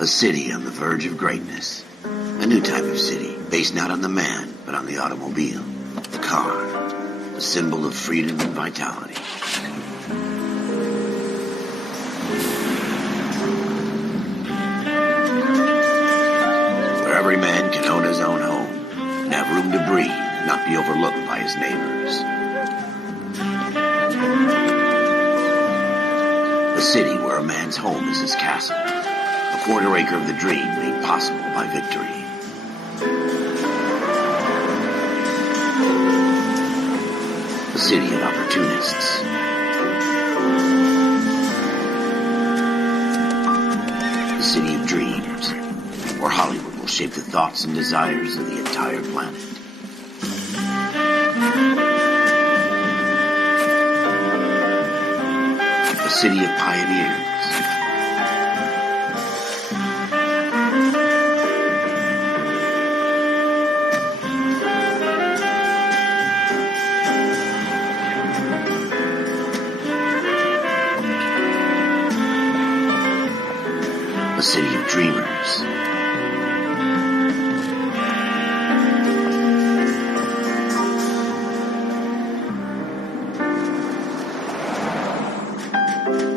A city on the verge of greatness. A new type of city, based not on the man, but on the automobile. The car. The symbol of freedom and vitality. Where every man can own his own home, and have room to breathe, and not be overlooked by his neighbors. A city where a man's home is his castle. A quarter acre of the dream made possible by victory. A city of opportunists. A city of dreams, where Hollywood will shape the thoughts and desires of the entire planet. A city of pioneers. A city of dreamers.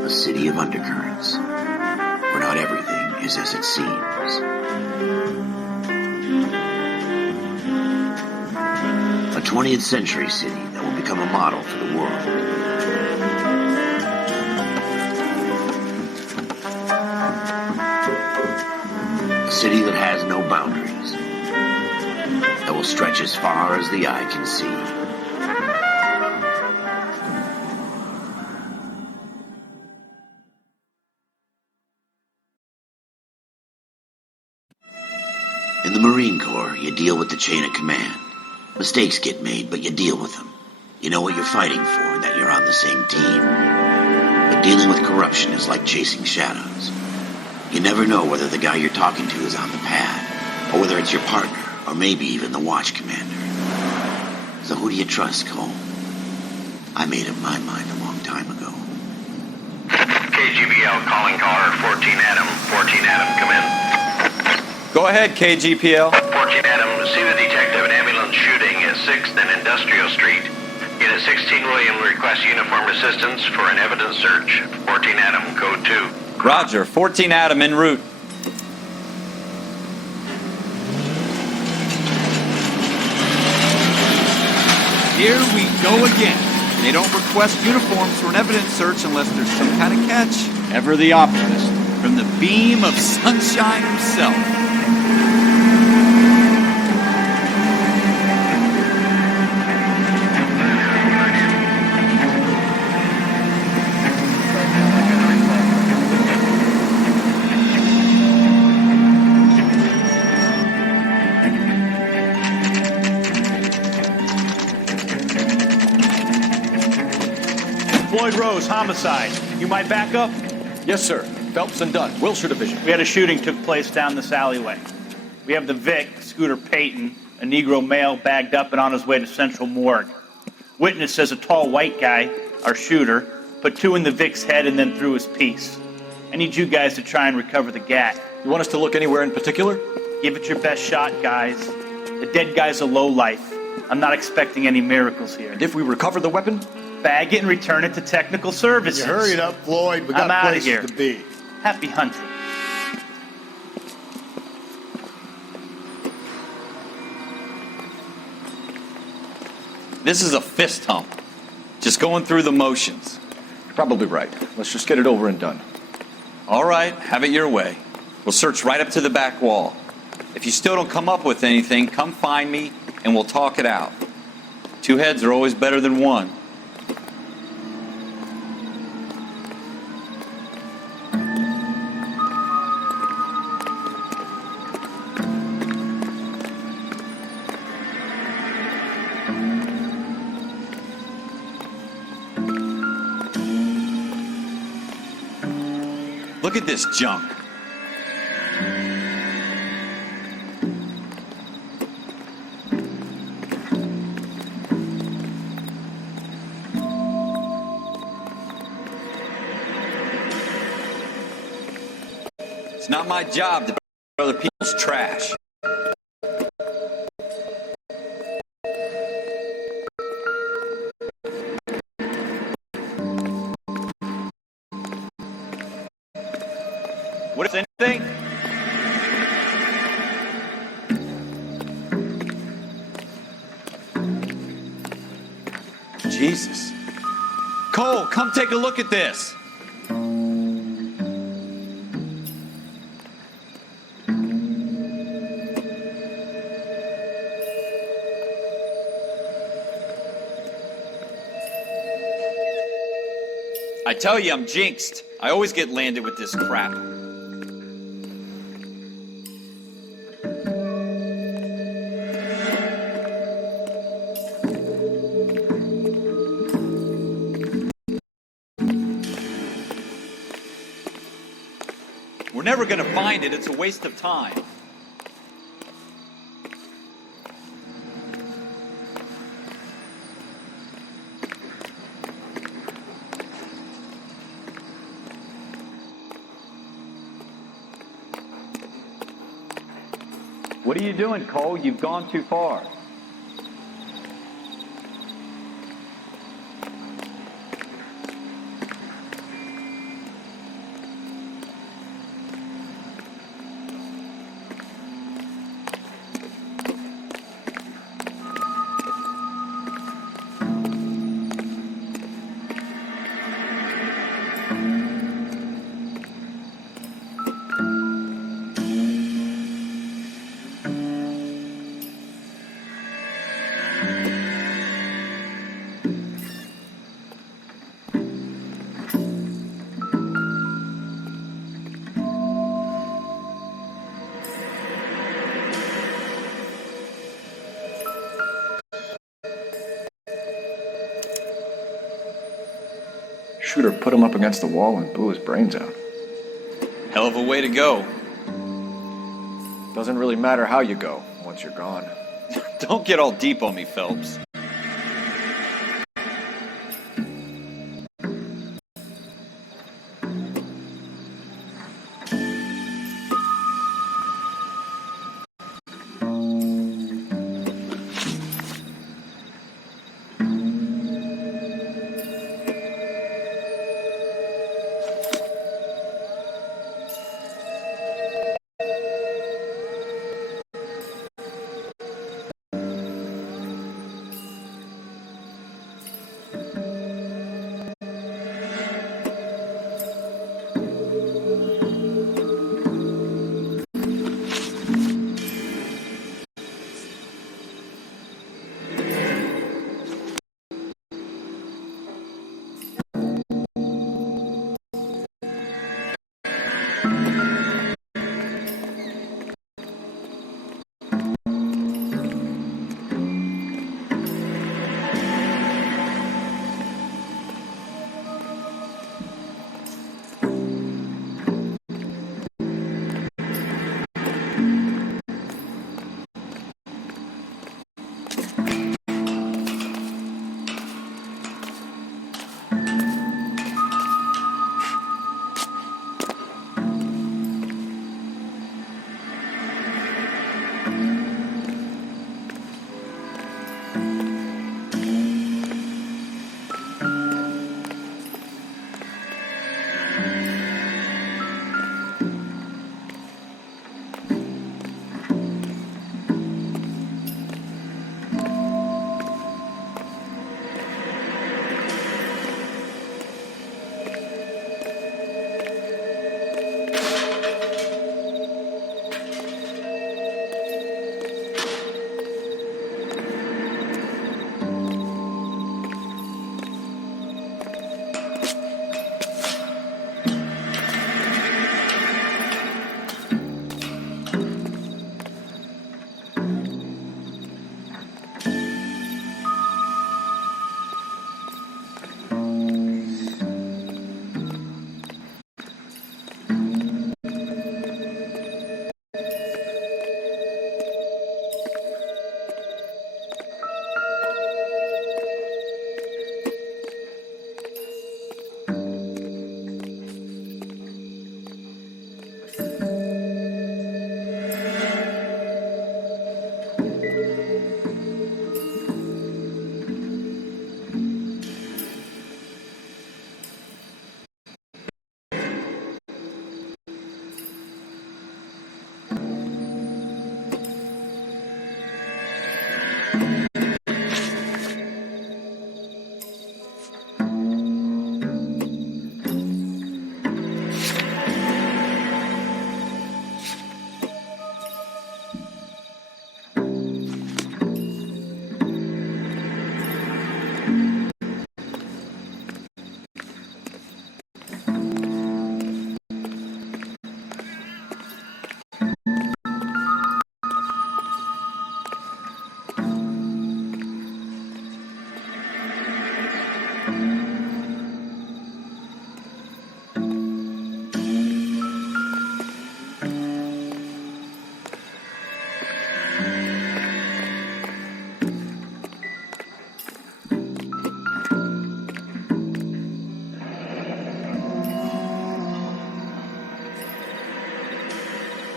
A city of undercurrents, where not everything is as it seems. A 20th century city that will become a model for the world. A city that has no boundaries, that will stretch as far as the eye can see. In the Marine Corps, you deal with the chain of command. Mistakes get made, but you deal with them. You know what you're fighting for and that you're on the same team. But dealing with corruption is like chasing shadows. You never know whether the guy you're talking to is on the pad, or whether it's your partner, or maybe even the watch commander. So who do you trust, Cole? I made up my mind a long time ago. KGBL calling caller 14 Adam. 14 Adam, come in. Go ahead, KGPL. 14 Adam, see the detective, an ambulance shooting at 6th and Industrial Street. Unit 16 William requests uniform assistance for an evidence search. 14 Adam, code 2. Roger, 14 Adam en route. Here we go again. They don't request uniforms for an evidence search unless there's some kind of catch. Ever the optimist. From the beam of sunshine himself. Floyd Rose, homicide. You might back up? Yes, sir. Phelps and Dunn, Wilshire Division. We had a shooting took place down this alleyway. We have the Vic, Scooter Payton, a Negro male bagged up and on his way to Central Morgue. Witness says a tall white guy, our shooter, put 2 in the Vic's head and then threw his piece. I need you guys to try and recover the gat. You want us to look anywhere in particular? Give it your best shot, guys. The dead guy's a lowlife. I'm not expecting any miracles here. And if we recover the weapon? Bag it and return it to technical services. You hurry it up, Floyd. We I'm got outta places here. to be. Happy hunting. This is a fist hump. Just going through the motions. You're probably right. Let's just get it over and done. All right, have it your way. We'll search right up to the back wall. If you still don't come up with anything, come find me and we'll talk it out. 2 heads are always better than 1. Look at this junk. It's not my job to pick up other people's trash. What is anything? Jesus. Cole, come take a look at this. I tell you, I'm jinxed. I always get landed with this crap. We're never going to find it. It's a waste of time. What are you doing, Cole? You've gone too far. Shooter put him up against the wall and blew his brains out. Hell of a way to go. Doesn't really matter how you go once you're gone. Don't get all deep on me, Phelps.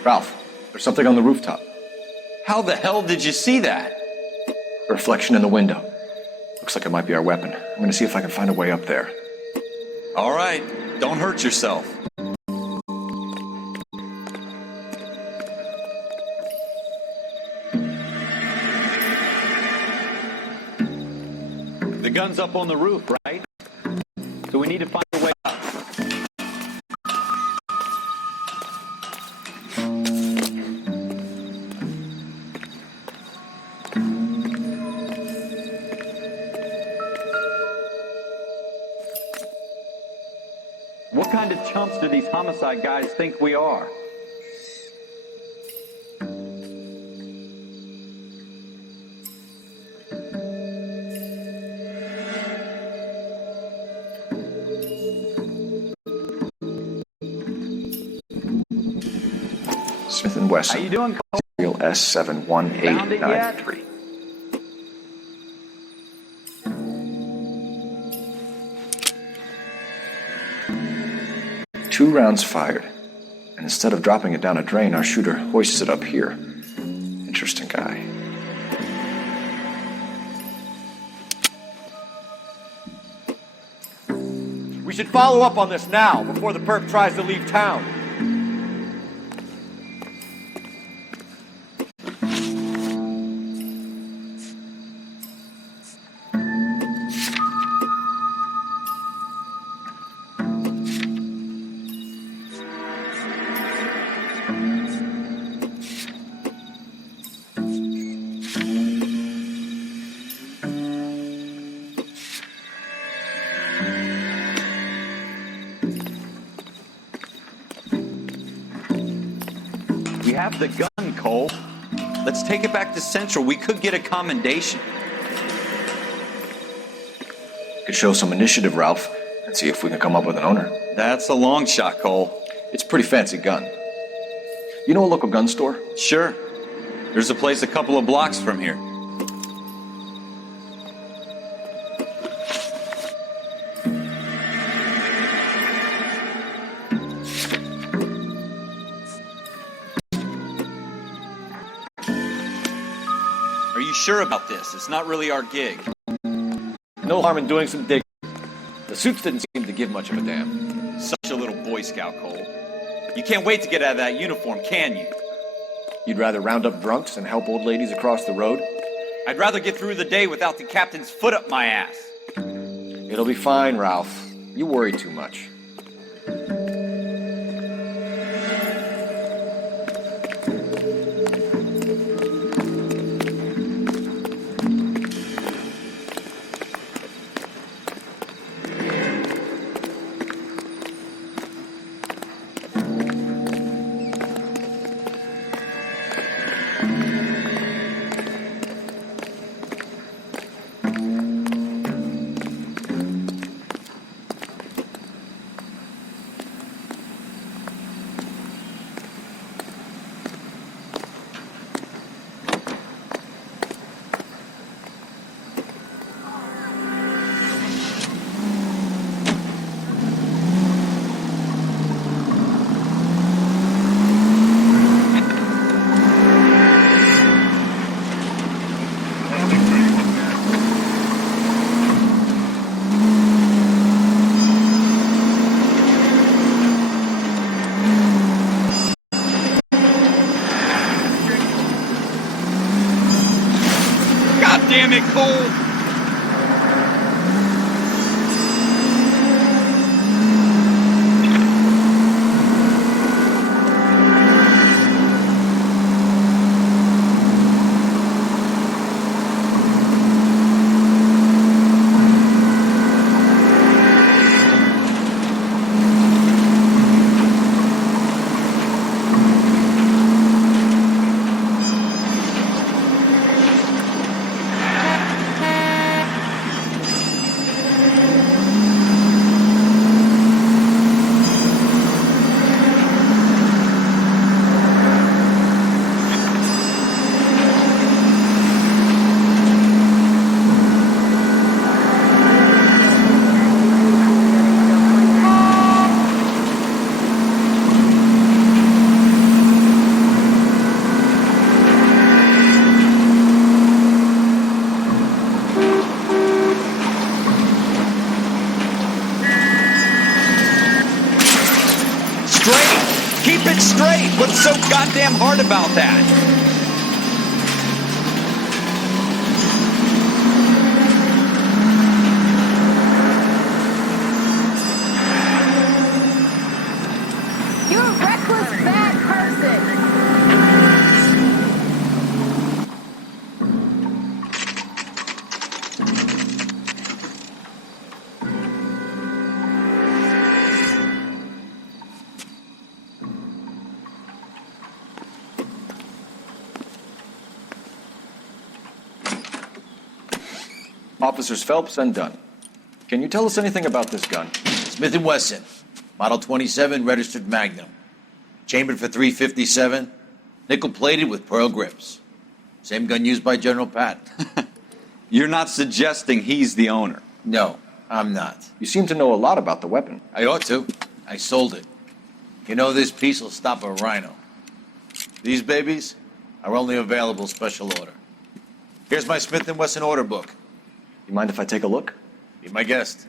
Ralph, there's something on the rooftop. How the hell did you see that? A reflection in the window. Looks like it might be our weapon. I'm gonna see if I can find a way up there. All right, don't hurt yourself. The gun's up on the roof, right? So we need to find a way up. What kind of chumps do these homicide guys think we are? Smith & Wesson. How you doing, Cole? Serial S71893. 2 rounds fired, and instead of dropping it down a drain, our shooter hoists it up here. Interesting guy. We should follow up on this now, before the perp tries to leave town. We have the gun, Cole. Let's take it back to Central. We could get a commendation. Could show some initiative, Ralph, and see if we can come up with an owner. That's a long shot, Cole. It's a pretty fancy gun. You know a local gun store? Sure. There's a place a couple of blocks from here. Are you sure about this? It's not really our gig. No harm in doing some digging. The suits didn't seem to give much of a damn. Such a little Boy Scout, Cole. You can't wait to get out of that uniform, can you? You'd rather round up drunks and help old ladies across the road? I'd rather get through the day without the captain's foot up my ass. It'll be fine, Ralph. You worry too much. Damn it, Cole! straight. Keep it straight. What's so goddamn hard about that? You're a reckless, bad person. Officers Phelps and Dunn. Can you tell us anything about this gun? Smith & Wesson, Model 27, registered Magnum. Chambered for .357, nickel-plated with pearl grips. Same gun used by General Patton. You're not suggesting he's the owner? No, I'm not. You seem to know a lot about the weapon. I ought to. I sold it. You know, this piece will stop a rhino. These babies are only available special order. Here's my Smith & Wesson order book. You mind if I take a look? Be my guest.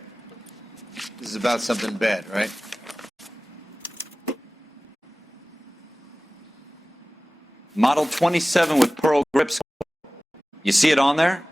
This is about something bad, right? Model 27 with pearl grips. You see it on there?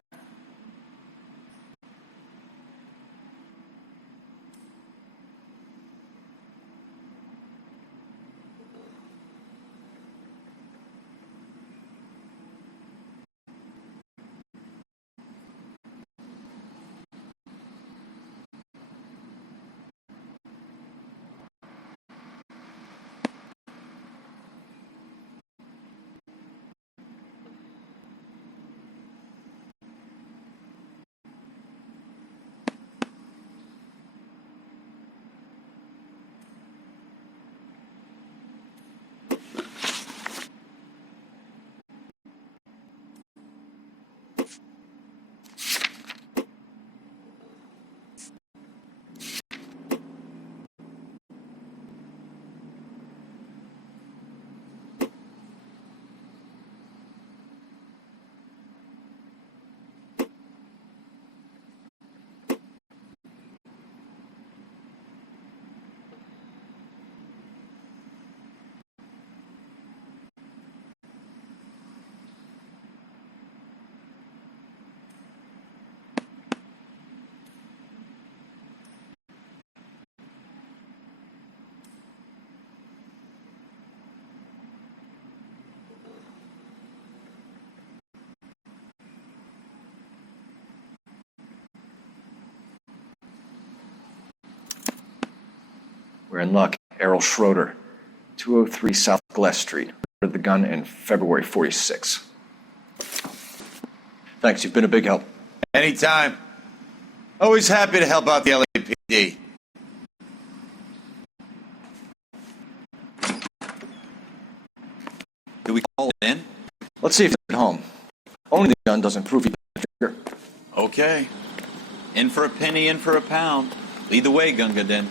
We're in luck. Errol Schroeder, 203 South Glass Street. Ordered the gun in February '46. Thanks, you've been a big help. Anytime. Always happy to help out the LAPD. Do we call it in? Let's see if it's at home. Owning the gun doesn't prove you the trigger. Okay. In for a penny, in for a pound. Lead the way, Gunga Din.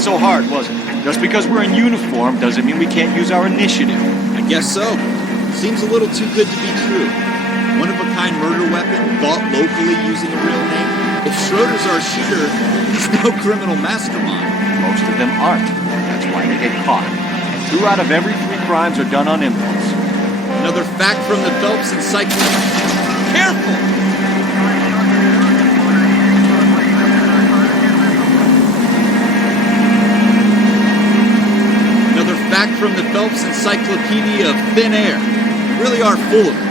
wasn't so hard, was it? Just because we're in uniform doesn't mean we can't use our initiative. I guess so. Seems a little too good to be true. One-of-a-kind murder weapon bought locally using a real name. If Schroeder's our shooter, he's no criminal mastermind. Most of them aren't. That's why they get caught. 2 out of every 3 crimes are done on impulse. Another fact from the Phelps Encyclopedia. Careful! Another fact from the Phelps Encyclopedia of Thin Air. You really are full of it.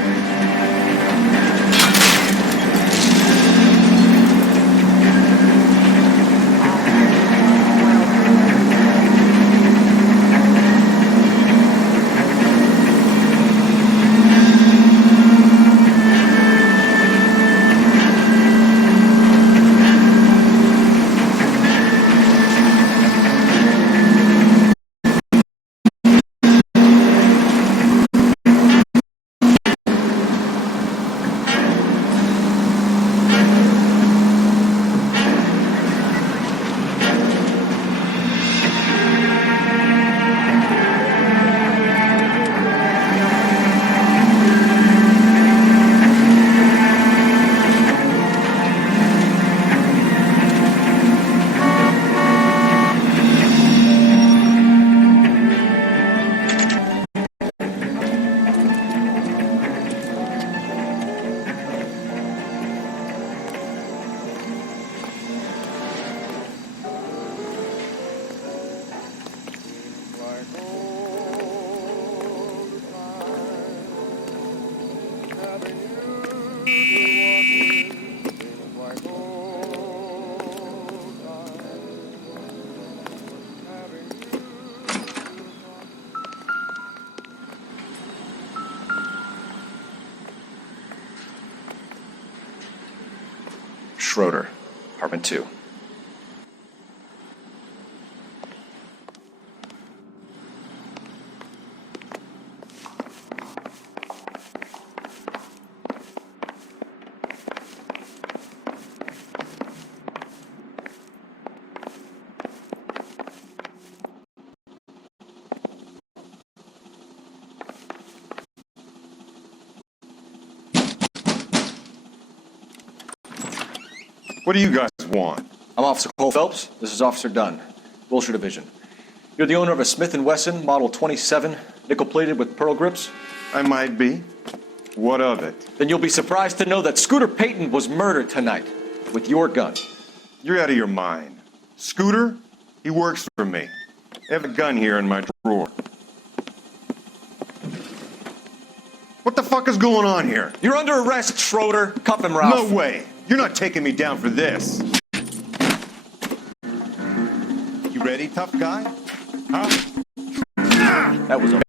Schroeder, apartment 2. What do you guys want? I'm Officer Cole Phelps. This is Officer Dunn, Wilshire Division. You're the owner of a Smith & Wesson Model 27, nickel-plated with pearl grips? I might be. What of it? Then you'll be surprised to know that Scooter Payton was murdered tonight with your gun. You're out of your mind. Scooter? He works for me. I have a gun here in my drawer. What the fuck is going on here? You're under arrest, Schroeder. Cuff him, Ralph. No way. You're not taking me down for this. You ready, tough guy? Huh? That was a...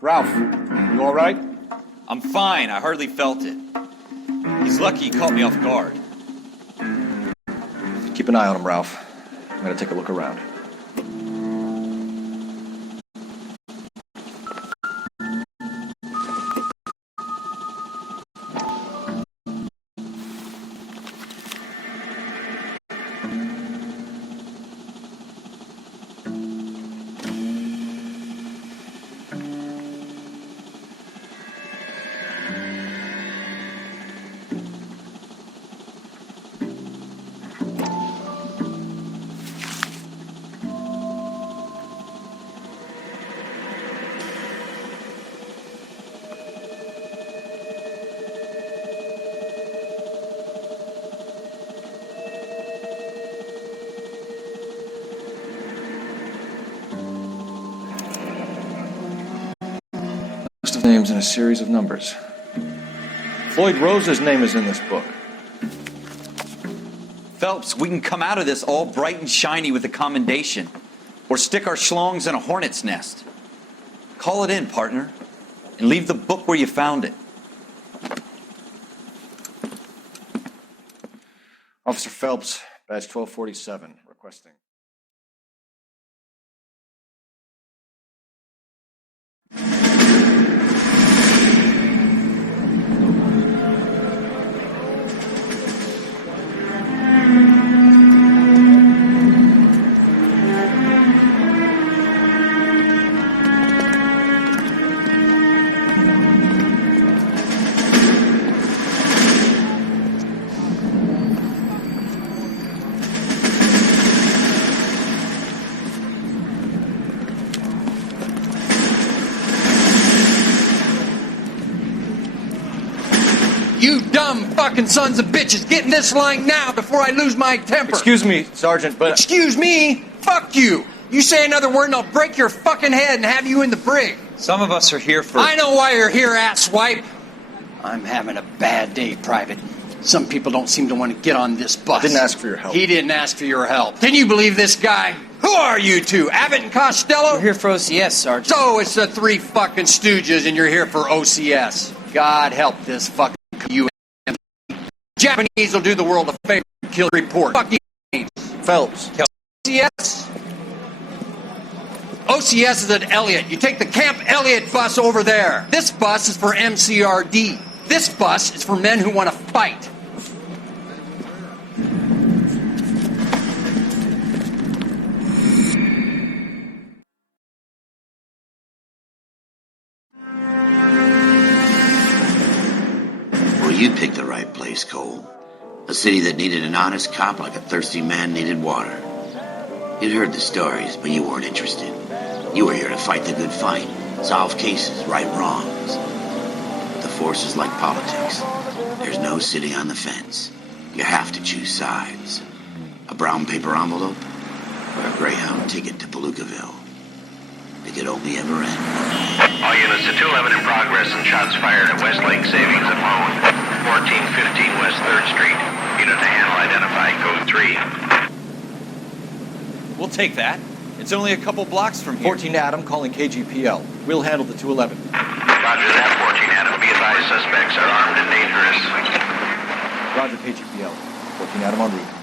Ralph, you all right? I'm fine. I hardly felt it. He's lucky he caught me off guard. Keep an eye on him, Ralph. I'm going to take a look around. List of names in a series of numbers. Floyd Rose's name is in this book. Phelps, we can come out of this all bright and shiny with a commendation. Or stick our schlongs in a hornet's nest. Call it in, partner. and leave the book where you found it. Officer Phelps, badge 1247, requesting. You dumb fucking sons of bitches, get in this line now before I lose my temper. Excuse me, Sergeant, but... Excuse me? Fuck you. You say another word and I'll break your fucking head and have you in the brig. Some of us are here for... I know why you're here, asswipe. I'm having a bad day, Private. Some people don't seem to want to get on this bus. I didn't ask for your help. He didn't ask for your help. Can you believe this guy? Who are you two? Abbott and Costello? We're here for OCS, Sergeant. So it's the three fucking stooges and you're here for OCS. God help this fucking you. Japanese will do the world a favor and kill report. Fuck you. Phelps. OCS? OCS is at Elliott. You take the Camp Elliott bus over there. This bus is for MCRD. This bus is for men who want to fight. Well, you picked the right place, Cole. A city that needed an honest cop like a thirsty man needed water. You'd heard the stories, but you weren't interested. You were here to fight the good fight, solve cases, right wrongs. The force is like politics. There's no sitting on the fence. You have to choose sides. A brown paper envelope or a Greyhound ticket to Palookaville. It could only ever end. All units to 211 in progress and shots fired at Westlake Savings and Loan, 1415 West 3rd Street. Unit to handle identified, code 3. We'll take that. It's only a couple blocks from here. 14 Adam calling KGPL. We'll handle the 211. Roger that, 14 Adam. Be advised, suspects are armed and dangerous. Roger, KGPL. 14 Adam en route.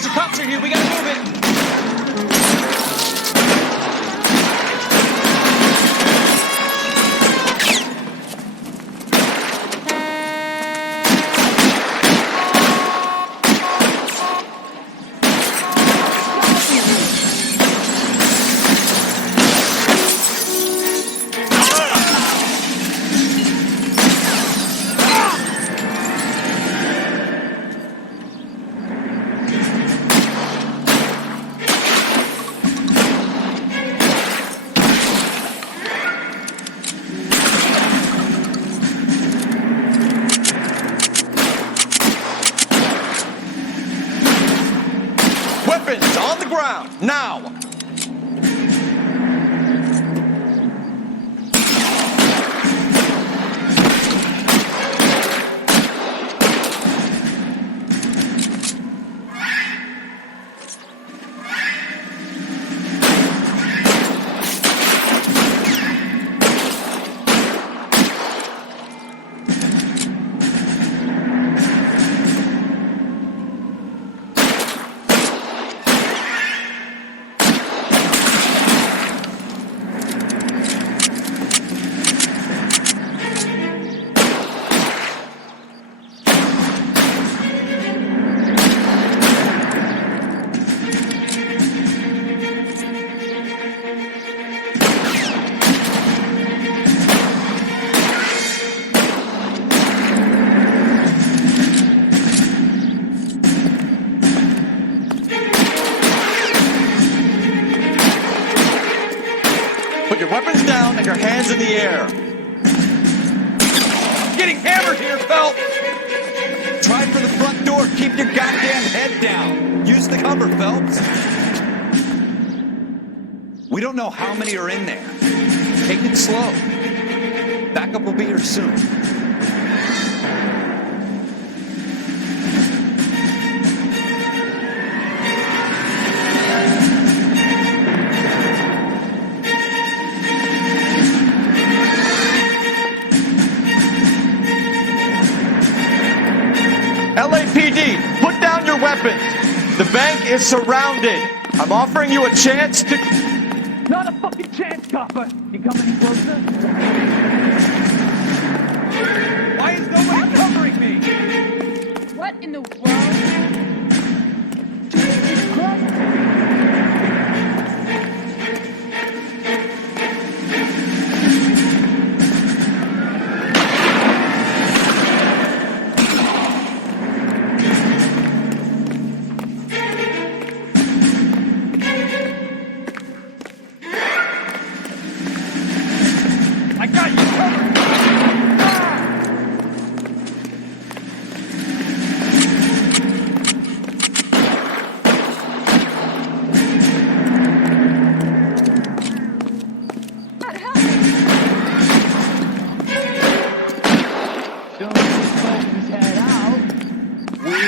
The cops are here. We gotta move it. Weapons on the ground, now! the air. Getting hammered here, Phelps. Try for the front door. Keep your goddamn head down. Use the cover, Phelps. We don't know how many are in there. Take it slow. Backup will be here soon. LAPD, put down your weapons. The bank is surrounded. I'm offering you a chance to... Not a fucking chance, copper. You come any closer? Why is nobody covering me? What in the world? Jesus Christ. I got you covered. Soon as he pokes his head out, we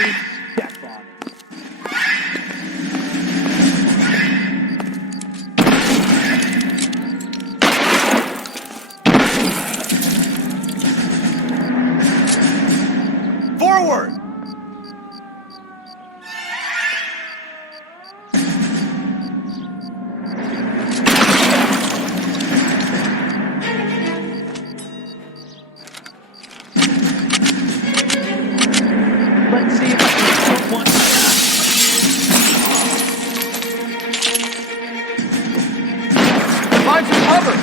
step on it. Forward! Let's see if I can put one. Find some cover!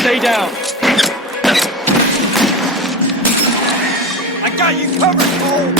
Stay down. I got you covered, Cole.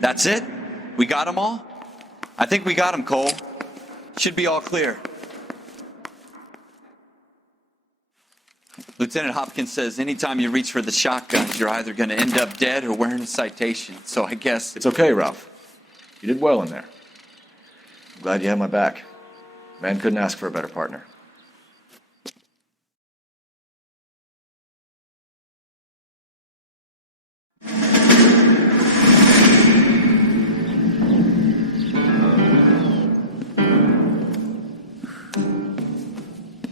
That's it? We got them all? I think we got them, Cole. Should be all clear. Lieutenant Hopkins says anytime you reach for the shotguns, you're either going to end up dead or wearing a citation. So I guess... It's okay, Ralph. You did well in there. I'm glad you had my back. Man couldn't ask for a better partner.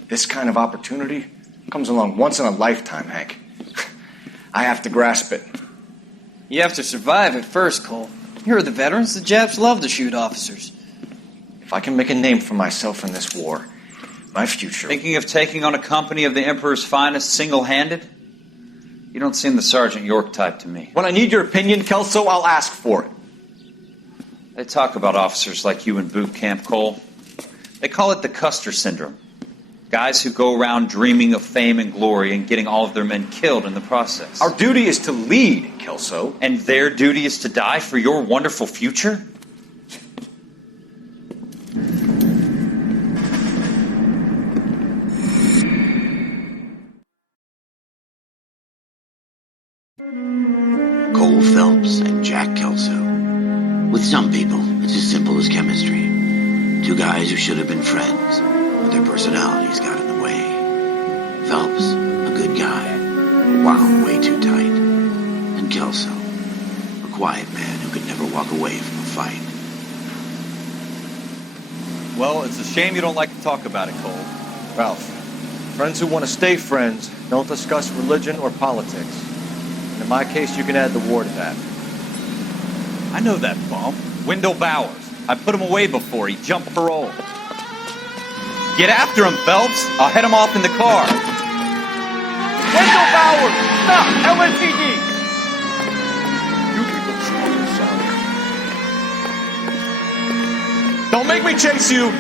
This kind of opportunity comes along once in a lifetime, Hank. I have to grasp it. You have to survive it first, Cole. You're the veterans. The Japs love to shoot officers. If I can make a name for myself in this war, my future... Thinking of taking on a company of the Emperor's finest single-handed? You don't seem the Sergeant York type to me. When I need your opinion, Kelso, I'll ask for it. They talk about officers like you in boot camp, Cole. They call it the Custer Syndrome. Guys who go around dreaming of fame and glory and getting all of their men killed in the process. Our duty is to lead, Kelso. And their duty is to die for your wonderful future? Cole Phelps and Jack Kelso. With some people, it's as simple as chemistry. Two guys who should have been friends, but their personalities got in the way. Phelps, a good guy, wound way too tight. And Kelso, a quiet man who could never walk away from a fight. Well, it's a shame you don't like to talk about it, Cole. Ralph, friends who want to stay friends don't discuss religion or politics. And in my case, you can add the war to that. I know that bum. Wendell Bowers. I put him away before. He jumped parole. Get after him, Phelps. I'll head him off in the car. Wendell Bowers! Stop! LSPD! You people sort yourself. Don't make me chase you!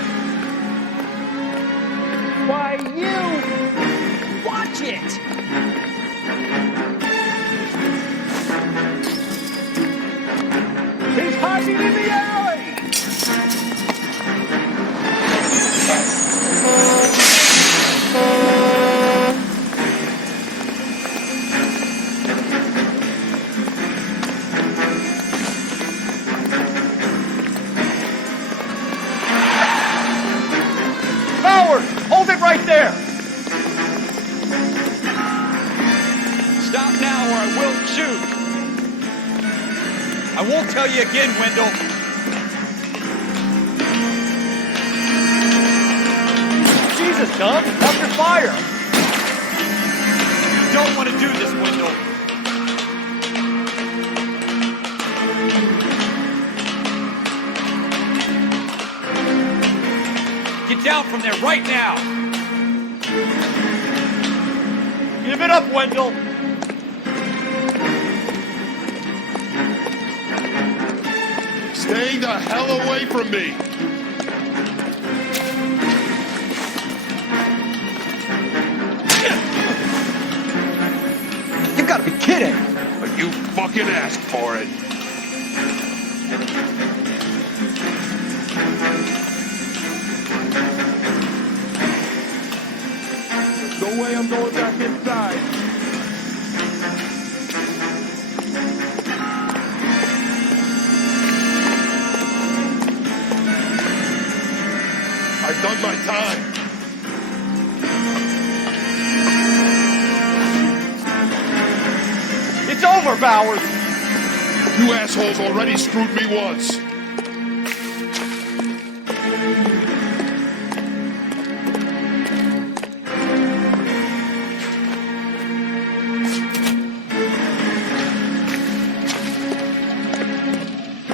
Why, you! Watch it! He's hiding in the alley! Bowers! Hold it right there! Stop now or I will shoot. I won't tell you again, Wendell. Jesus, Tom! After fire! You don't want to do this, Wendell. Get down from there right now. Give it up, Wendell! Stay the hell away from me! You gotta be kidding! But you fucking asked for it. There's no way I'm going back inside. I've done my time. It's over, Bowers! You assholes already screwed me once.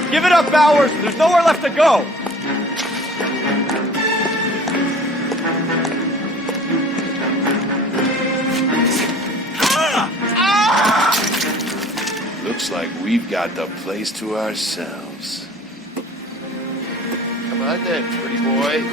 Give it up, Bowers! There's nowhere left to go! Looks like we've got the place to ourselves. Come on then, pretty boy.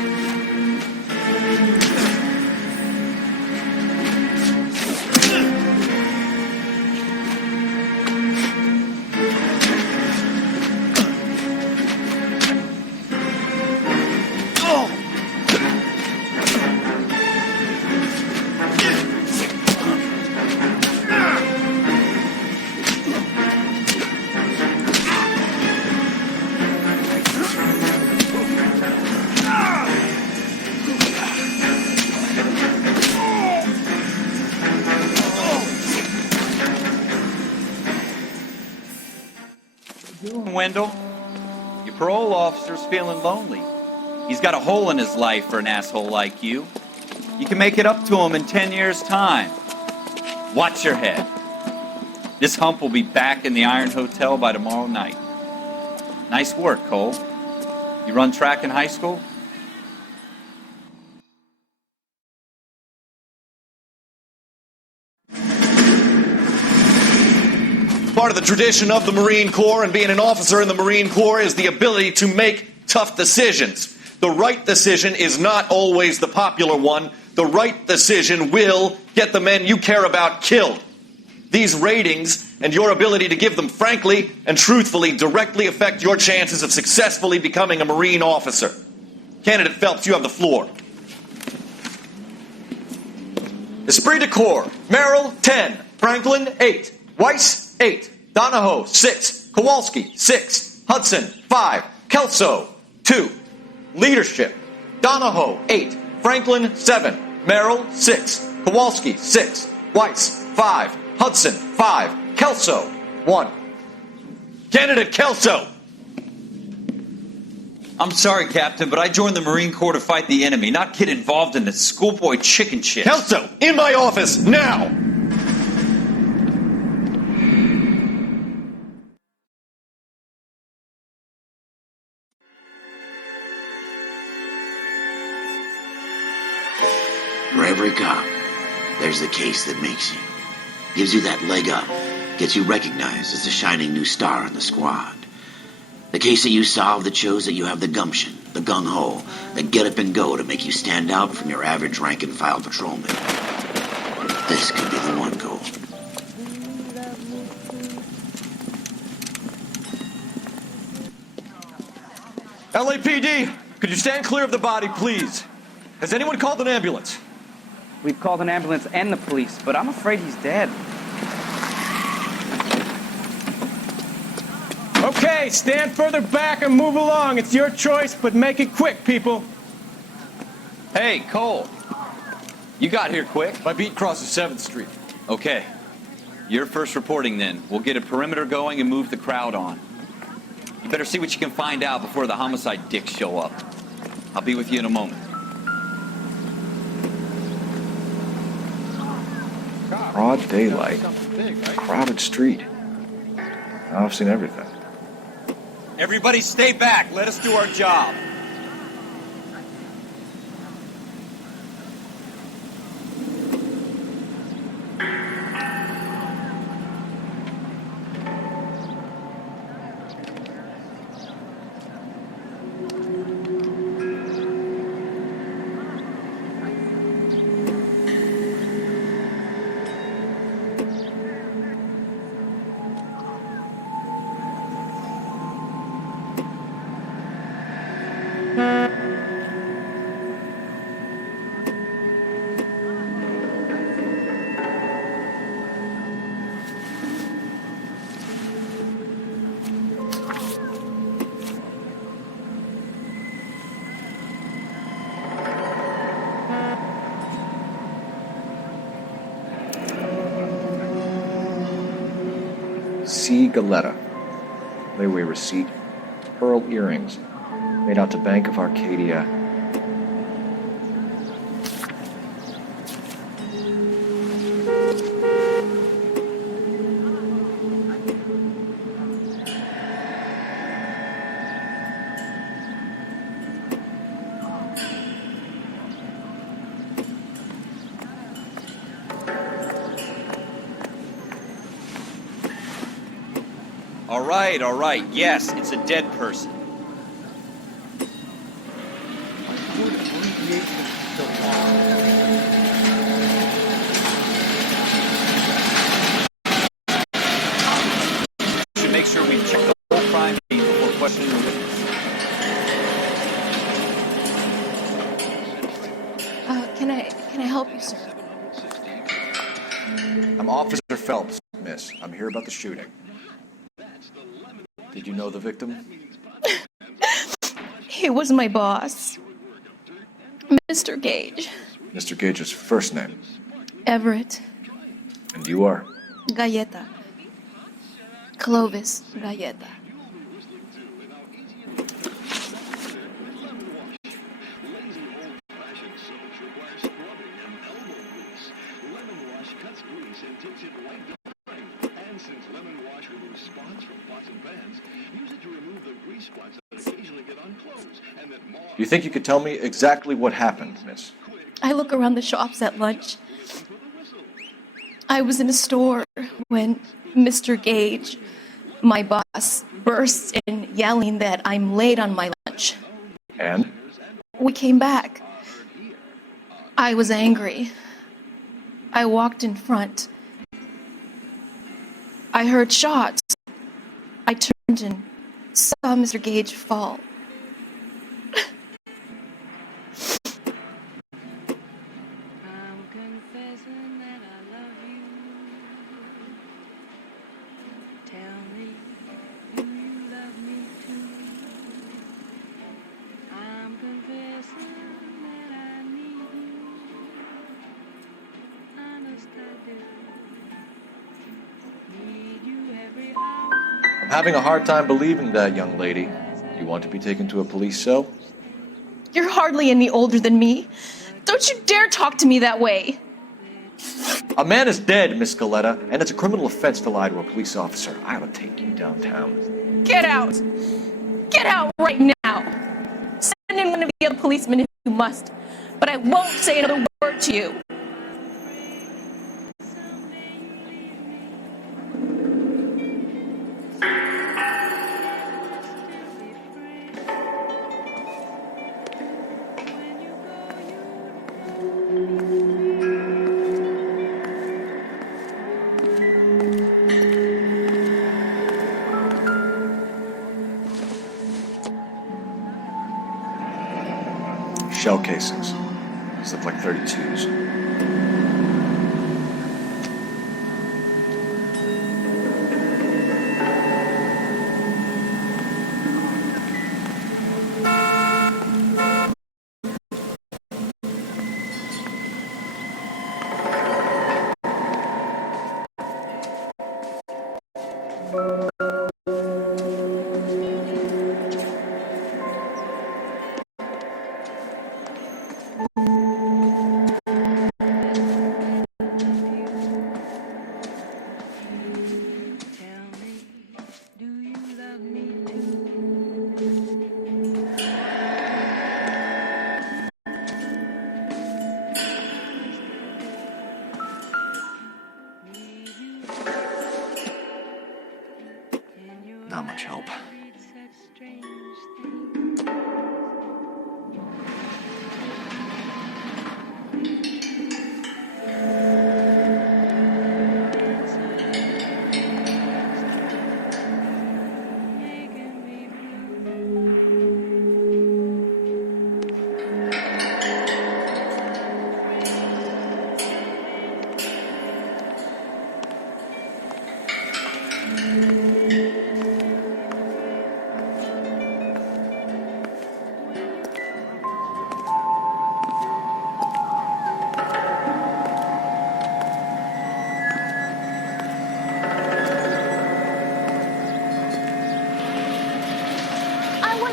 Wendell, your parole officer's feeling lonely. He's got a hole in his life for an asshole like you. You can make it up to him in 10 years' time. Watch your head. This hump will be back in the Iron Hotel by tomorrow night. Nice work, Cole. You run track in high school? Part of the tradition of the Marine Corps and being an officer in the Marine Corps is the ability to make tough decisions. The right decision is not always the popular one. The right decision will get the men you care about killed. These ratings and your ability to give them frankly and truthfully directly affect your chances of successfully becoming a Marine officer. Candidate Phelps, you have the floor. Esprit de Corps, Merrill, 10. Franklin, 8. Weiss, 8. Donahoe, 6. Kowalski, 6. Hudson, 5. Kelso, 2. Leadership, Donahoe, 8. Franklin, 7. Merrill, 6. Kowalski, 6. Weiss, 5. Hudson, 5. Kelso, 1. Candidate Kelso! I'm sorry, Captain, but I joined the Marine Corps to fight the enemy, not get involved in this schoolboy chicken shit. Kelso, in my office, now! For every cop, there's the case that makes you. Gives you that leg up. Gets you recognized as the shining new star in the squad. The case that you solve that shows that you have the gumption, the gung-ho, the get up and go to make you stand out from your average rank-and-file patrolman. This could be the one goal. LAPD, could you stand clear of the body, please? Has anyone called an ambulance? We've called an ambulance and the police, but I'm afraid he's dead. Okay, stand further back and move along. It's your choice, but make it quick, people. Hey, Cole. You got here quick. My beat crosses 7th Street. Okay. You're first reporting then. We'll get a perimeter going and move the crowd on. You better see what you can find out before the homicide dicks show up. I'll be with you in a moment. Broad daylight. Crowded street. Now I've seen everything. Everybody stay back. Let us do our job. C. Galetta. Layaway receipt. Pearl earrings. Made out to Bank of Arcadia. All right. Yes, it's a dead person. Should make sure we check the whole crime scene before questioning the witness. Can I help you, sir? I'm Officer Phelps, miss. I'm here about the shooting. Did you know the victim? He was my boss, Mr. Gage. Mr. Gage's first name. Everett. And you are? Galleta. Clovis Galleta. You think you could tell me exactly what happened, miss? I look around the shops at lunch. I was in a store when Mr. Gage, my boss, bursts in yelling that I'm late on my lunch. And? We came back. I was angry. I walked in front. I heard shots. I turned and saw Mr. Gage fall. I'm having a hard time believing that, young lady. You want to be taken to a police cell? You're hardly any older than me. Don't you dare talk to me that way. A man is dead, Miss Galetta, and it's a criminal offense to lie to a police officer. I ought to take you downtown. Get out! Get out right now! Send in one of the other policemen if you must, but I won't say another word to you. Shell casings. These look like 32s. Not much help.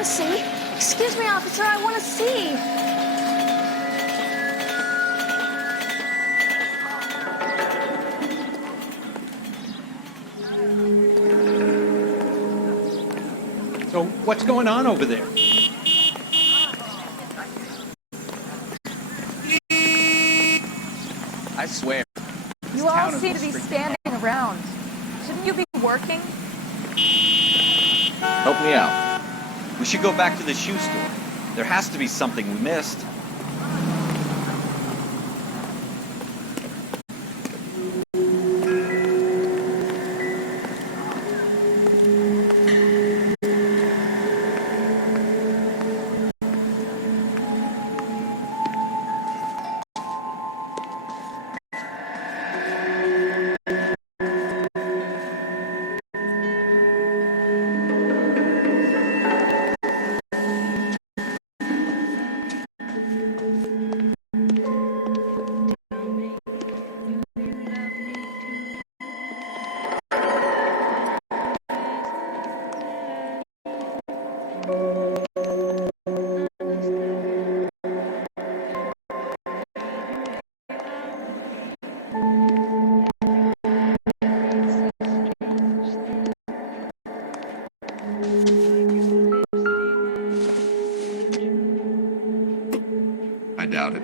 See? Excuse me, officer, I want to see. So, what's going on over there? I swear. You all seem to be standing around. Shouldn't you be working? Help me out. We should go back to the shoe store. There has to be something we missed. I doubt it.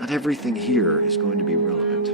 Not everything here is going to be relevant.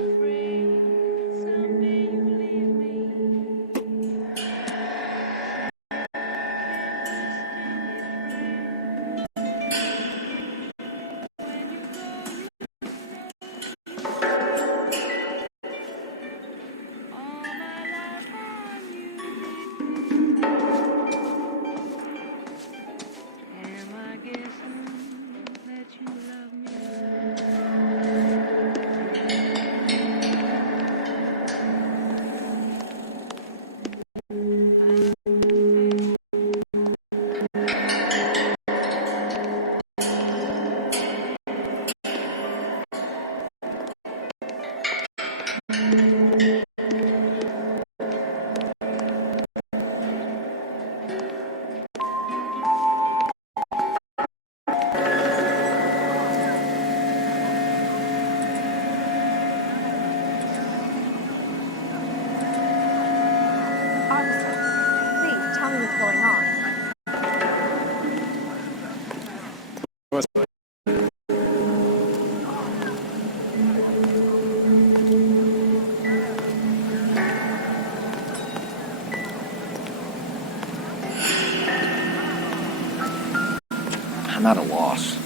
I'm at a loss.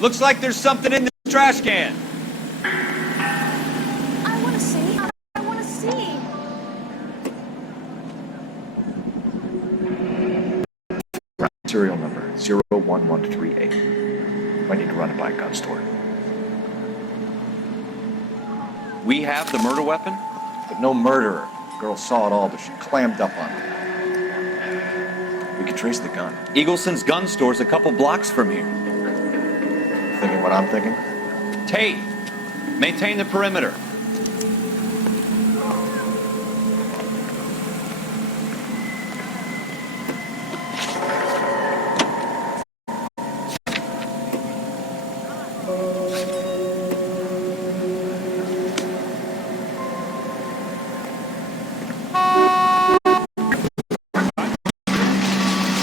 Looks like there's something in this trash can. I want to see. I want to see. Serial number 01138. Might need to run it by a gun store. We have the murder weapon? But no murderer. The girl saw it all, but she clammed up on it. We could trace the gun. Eagleson's gun store's a couple blocks from here. Thinking what I'm thinking? Tate, maintain the perimeter.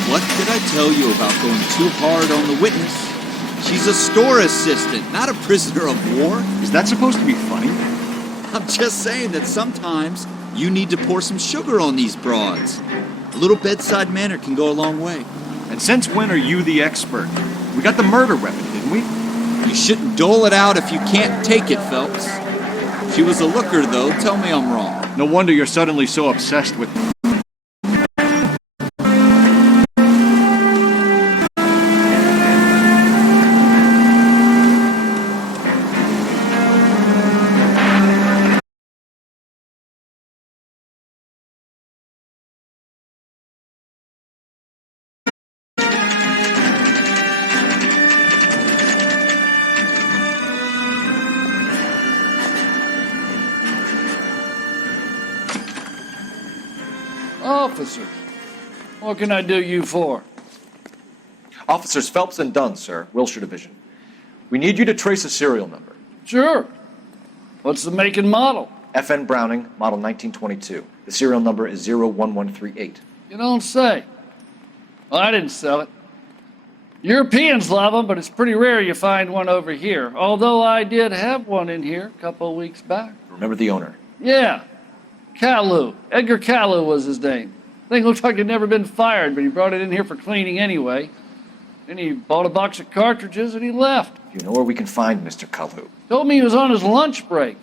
What did I tell you about going too hard on the witness? She's a store assistant, not a prisoner of war. Is that supposed to be funny? I'm just saying that sometimes you need to pour some sugar on these broads. A little bedside manner can go a long way. And since when are you the expert? We got the murder weapon, didn't we? You shouldn't dole it out if you can't take it, Phelps. She was a looker, though. Tell me I'm wrong. No wonder you're suddenly so obsessed with... Officers, what can I do you for? Officers Phelps and Dunn, sir, Wilshire Division. We need you to trace a serial number. Sure. What's the make and model? FN Browning, model 1922. The serial number is 01138. You don't say. Well, I didn't sell it. Europeans love them, but it's pretty rare you find one over here. Although I did have one in here a couple of weeks back. Remember the owner? Yeah. Caillou. Edgar Caillou was his name. Thing looked like he'd never been fired, but he brought it in here for cleaning anyway. Then he bought a box of cartridges and he left. You know where we can find Mr. Caillou? Told me he was on his lunch break.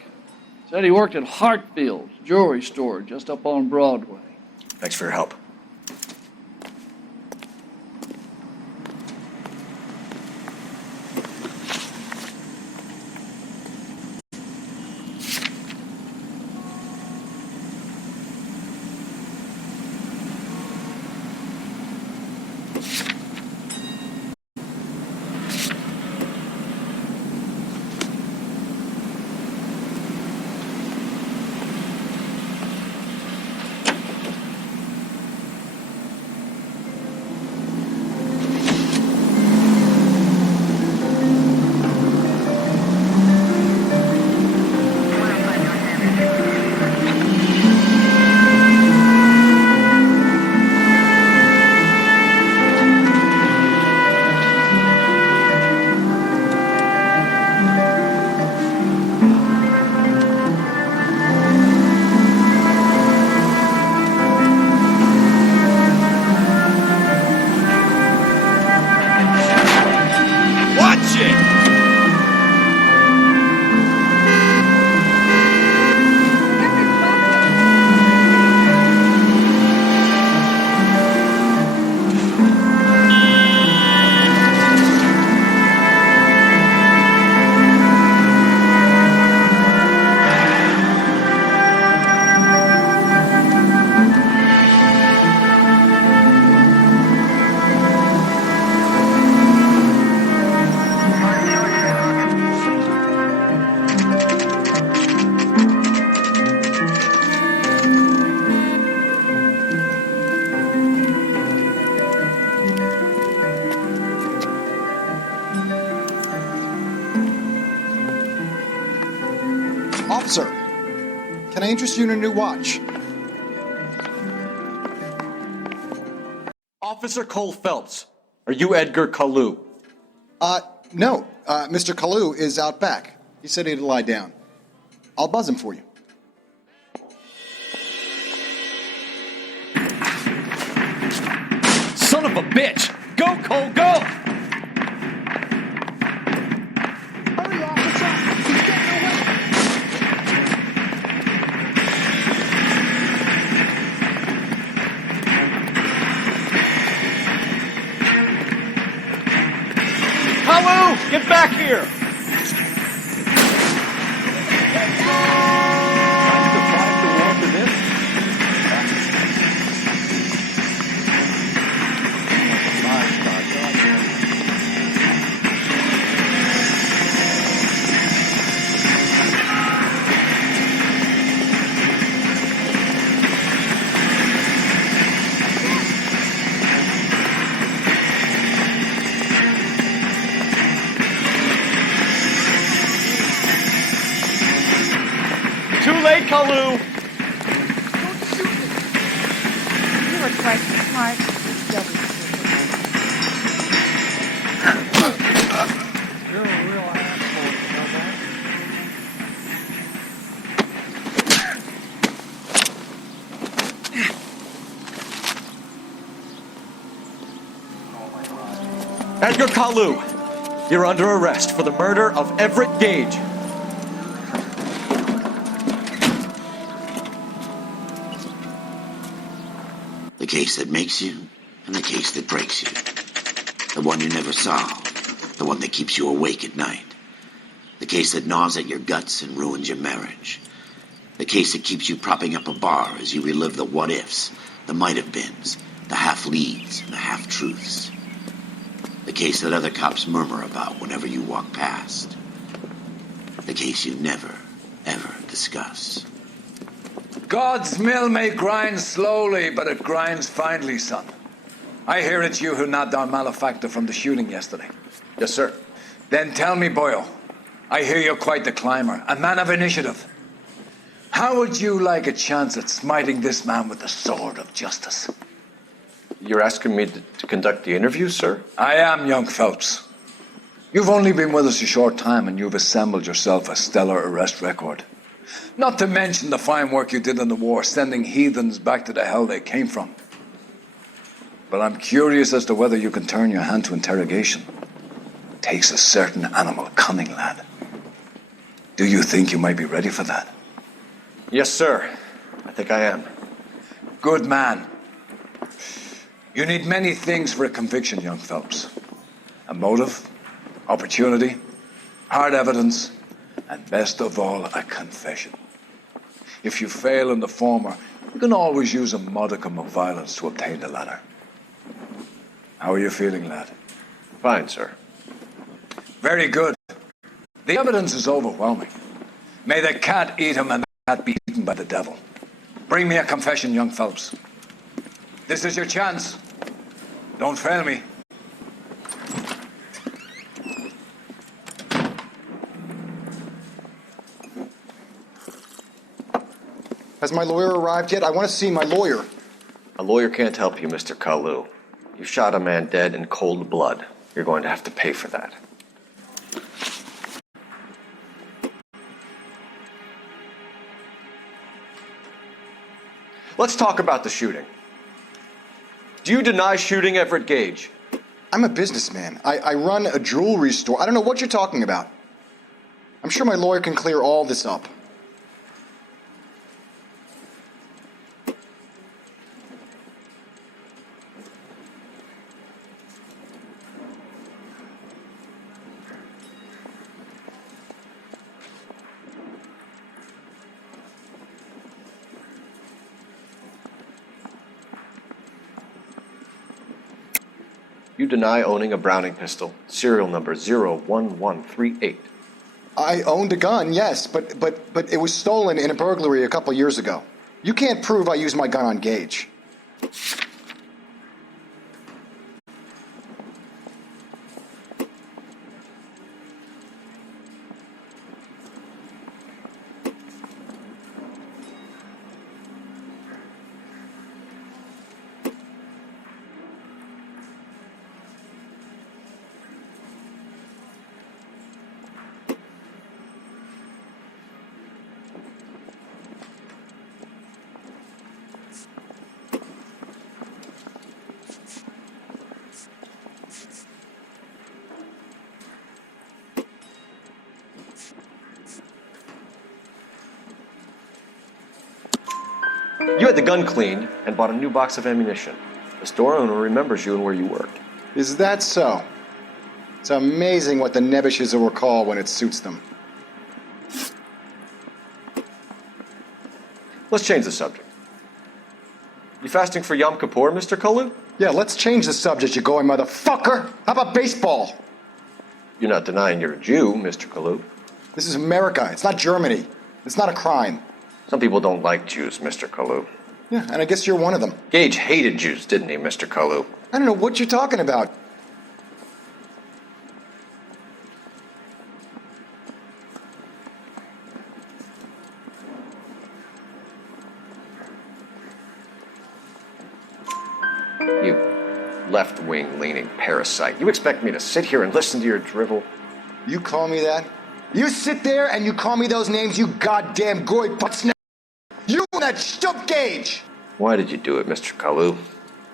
Said he worked at Hartfield's jewelry store just up on Broadway. Thanks for your help. Sir, can I interest you in a new watch? Officer Cole Phelps, are you Edgar Kalu? No. Mr. Kalu is out back. He said he'd lie down. I'll buzz him for you. Son of a bitch! Go, Cole, go! Hurry, officer! He's getting away! Kalu, get back here! Too late, Kalu! Don't shoot me! You were twice as smart. You're a real asshole, you know that? Edgar Kalu, you're under arrest for the murder of Everett Gage. The case that makes you and the case that breaks you. The one you never solve. The one that keeps you awake at night. The case that gnaws at your guts and ruins your marriage. The case that keeps you propping up a bar as you relive the what-ifs, the might-have-beens, the half-leads, and the half-truths. The case that other cops murmur about whenever you walk past. The case you never, ever discuss. God's mill may grind slowly, but it grinds finely, son. I hear it's you who nabbed our malefactor from the shooting yesterday. Yes, sir. Then tell me, Boyle, I hear you're quite the climber, a man of initiative. How would you like a chance at smiting this man with the sword of justice? You're asking me to conduct the interview, sir? I am, young Phelps. You've only been with us a short time, and you've assembled yourself a stellar arrest record. Not to mention the fine work you did in the war, sending heathens back to the hell they came from. But I'm curious as to whether you can turn your hand to interrogation. It takes a certain animal cunning, lad. Do you think you might be ready for that? Yes, sir. I think I am. Good man. You need many things for a conviction, young Phelps. A motive, opportunity, hard evidence, and best of all, a confession. If you fail in the former, you can always use a modicum of violence to obtain the latter. How are you feeling, lad? Fine, sir. Very good. The evidence is overwhelming. May the cat eat him and the cat be eaten by the devil. Bring me a confession, young Phelps. This is your chance. Don't fail me. Has my lawyer arrived yet? I want to see my lawyer. A lawyer can't help you, Mr. Kalu. You shot a man dead in cold blood. You're going to have to pay for that. Let's talk about the shooting. Do you deny shooting Everett Gage? I'm a businessman. I run a jewelry store. I don't know what you're talking about. I'm sure my lawyer can clear all this up. You deny owning a Browning pistol, serial number 01138. I owned a gun, yes, but it was stolen in a burglary a couple years ago. You can't prove I used my gun on Gage. You had the gun cleaned and bought a new box of ammunition. The store owner remembers you and where you worked. Is that so? It's amazing what the nebbishes will recall when it suits them. Let's change the subject. You fasting for Yom Kippur, Mr. Kalu? Yeah, let's change the subject, you going motherfucker. How about baseball? You're not denying you're a Jew, Mr. Kalu. This is America. It's not Germany. It's not a crime. Some people don't like Jews, Mr. Kalu. Yeah, and I guess you're one of them. Gage hated Jews, didn't he, Mr. Kalu? I don't know what you're talking about. You left-wing leaning parasite. You expect me to sit here and listen to your drivel? You call me that? You sit there and you call me those names, you goddamn goy putzner. You and that stump Gage! Why did you do it, Mr. Kalu?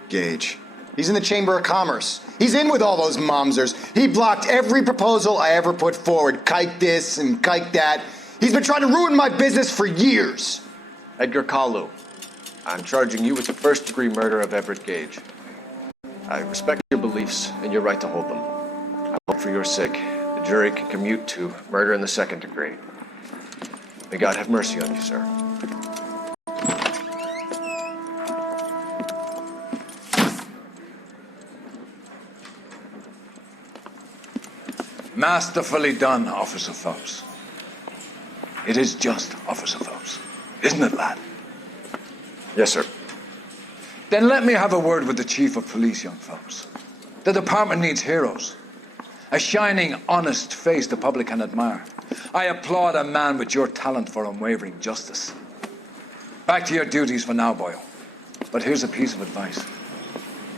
Gage. He's in the Chamber of Commerce. He's in with all those momsers. He blocked every proposal I ever put forward. Kike this and kike that. He's been trying to ruin my business for years. Edgar Kalu, I'm charging you with the first-degree murder of Everett Gage. I respect your beliefs and your right to hold them. I hope for your sake the jury can commute to murder in the second degree. May God have mercy on you, sir. Masterfully done, Officer Phelps. It is just, Officer Phelps. Isn't it, lad? Yes, sir. Then let me have a word with the Chief of Police, young Phelps. The department needs heroes. A shining, honest face the public can admire. I applaud a man with your talent for unwavering justice. Back to your duties for now, Boyle. But here's a piece of advice.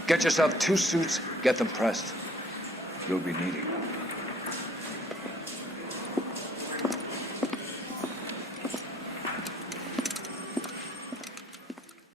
Get yourself 2 suits, get them pressed. You'll be needing them.